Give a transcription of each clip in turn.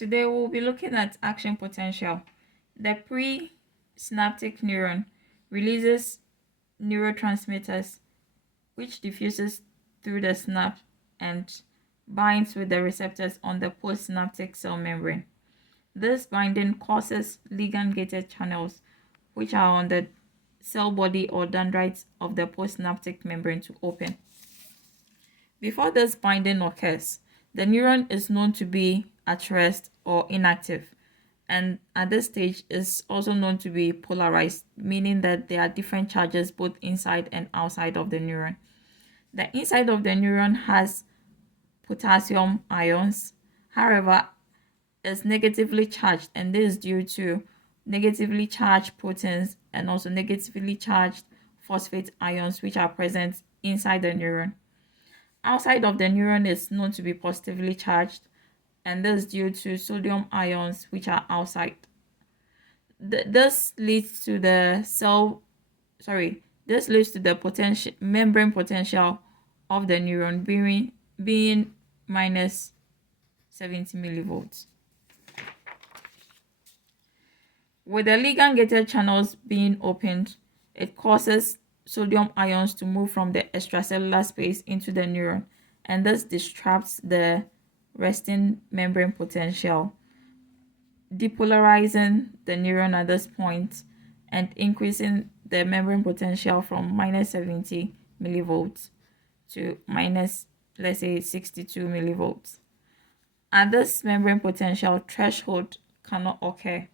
Today we'll be looking at action potential. The presynaptic neuron releases neurotransmitters which diffuses through the synapse and binds with the receptors on the postsynaptic cell membrane. This binding causes ligand-gated channels which are on the cell body or dendrites of the postsynaptic membrane to open. Before this binding occurs, the neuron is known to be at rest or inactive, and at this stage is also known to be polarized, meaning that there are different charges both inside and outside of the neuron. The inside of the neuron has potassium ions, however, is negatively charged, and this is due to negatively charged proteins and also negatively charged phosphate ions which are present inside the neuron. Outside of the neuron is known to be positively charged, and this is due to sodium ions which are outside. This leads to the potential membrane potential of the neuron being minus 70 millivolts. With the ligand-gated channels being opened, it causes sodium ions to move from the extracellular space into the neuron, and this disrupts the resting membrane potential, depolarizing the neuron at this point and increasing the membrane potential from minus 70 millivolts to minus, let's say, 62 millivolts. At this membrane potential, threshold cannot occur.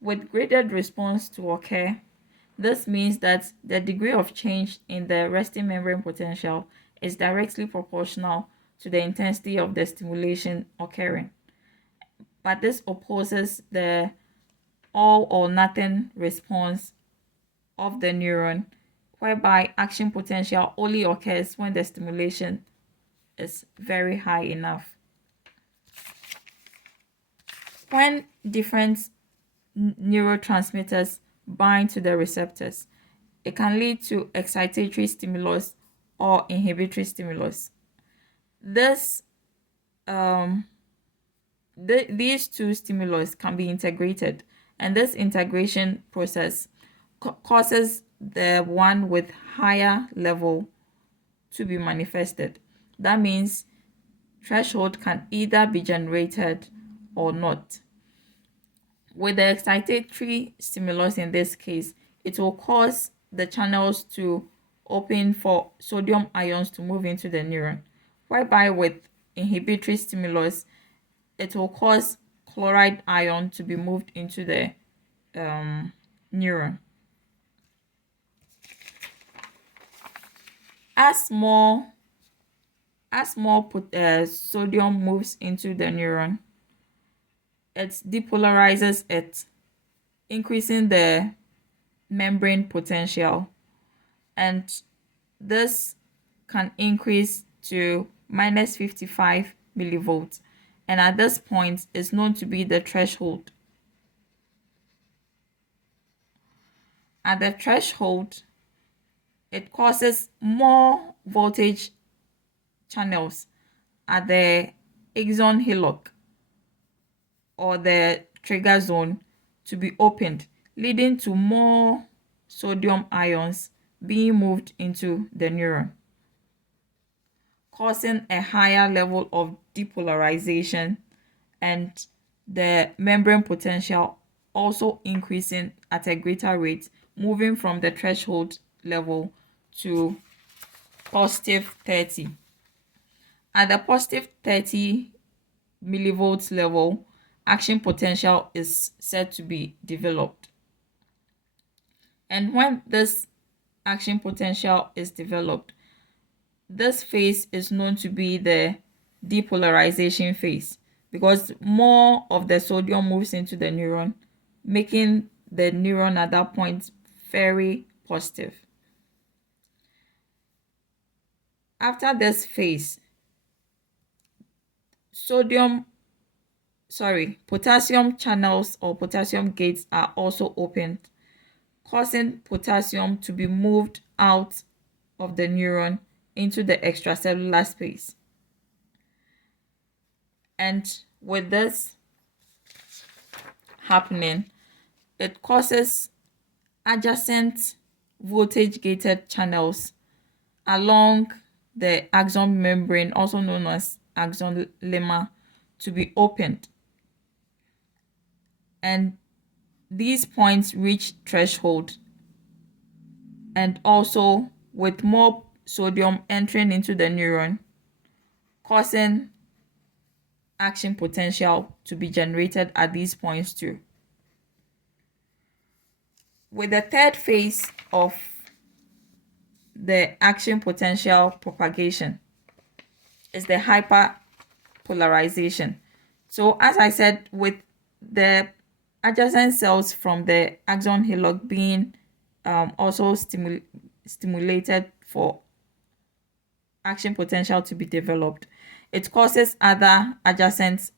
With graded response to occur, this means that the degree of change in the resting membrane potential is directly proportional to the intensity of the stimulation occurring. But this opposes the all or nothing response of the neuron, whereby action potential only occurs when the stimulation is very high enough. When different neurotransmitters bind to the receptors, it can lead to excitatory stimulus or inhibitory stimulus. These two stimulus can be integrated, and this integration process causes the one with higher level to be manifested. That means threshold can either be generated or not. With the excitatory stimulus in this case, it will cause the channels to open for sodium ions to move into the neuron, whereby with inhibitory stimulus, it will cause chloride ion to be moved into the neuron. As more sodium moves into the neuron, it depolarizes it, increasing the membrane potential, and this can increase to minus 55 millivolts, and at this point is known to be the threshold. At the threshold, it causes more voltage channels at the axon hillock or the trigger zone to be opened, leading to more sodium ions being moved into the neuron, causing a higher level of depolarization and the membrane potential also increasing at a greater rate, moving from the threshold level to positive 30. At the positive 30 millivolts level, action potential is said to be developed. And when this action potential is developed, this phase is known to be the depolarization phase, because more of the sodium moves into the neuron, making the neuron at that point very positive. After this phase, potassium channels or potassium gates are also opened, causing potassium to be moved out of the neuron into the extracellular space. And with this, happening, it causes adjacent voltage gated channels along the axon membrane, also known as axon lemma, to be opened. And these points reach threshold, and also with more sodium entering into the neuron, causing action potential to be generated at these points too. With the third phase of the action potential propagation is the hyperpolarization. So as I said, with the adjacent cells from the axon hillock being also stimulated for action potential to be developed, it causes other adjacent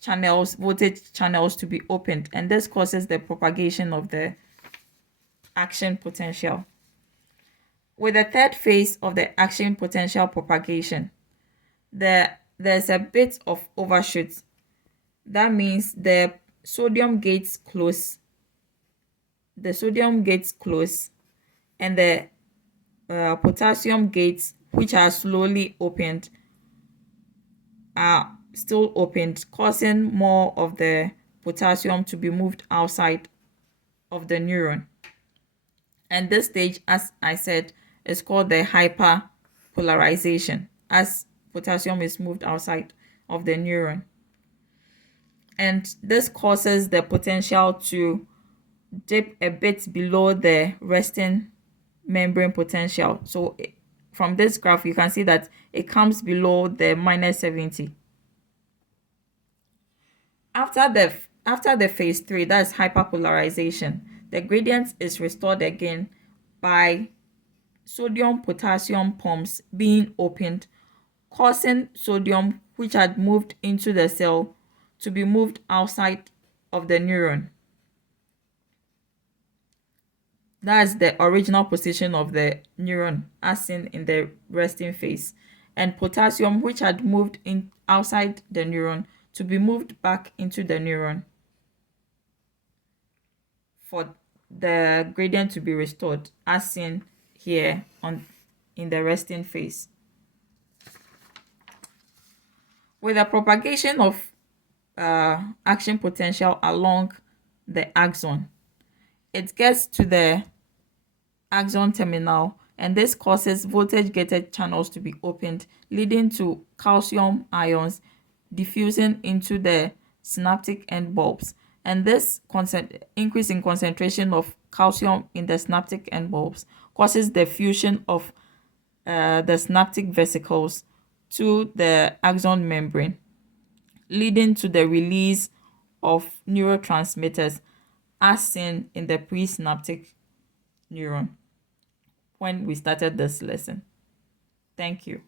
channels, voltage channels, to be opened, and this causes the propagation of the action potential. With the third phase of the action potential propagation, there's a bit of overshoot. That means the sodium gates close, and the potassium gates, which are slowly opened, are still opened, causing more of the potassium to be moved outside of the neuron. And this stage, as I said, is called the hyperpolarization, as potassium is moved outside of the neuron. And this causes the potential to dip a bit below the resting membrane potential. So from this graph, you can see that it comes below the -70. After the phase 3, that's hyperpolarization, the gradient is restored again by sodium potassium pumps being opened, causing sodium, which had moved into the cell, to be moved outside of the neuron. That's the original position of the neuron as seen in the resting phase. And potassium, which had moved in outside the neuron, to be moved back into the neuron for the gradient to be restored, as seen here in the resting phase. With the propagation of action potential along the axon, it gets to the axon terminal, and this causes voltage gated channels to be opened, leading to calcium ions diffusing into the synaptic end bulbs. And this increase in concentration of calcium in the synaptic end bulbs causes the fusion of the synaptic vesicles to the axon membrane, leading to the release of neurotransmitters, as seen in the presynaptic neuron when we started this lesson. Thank you.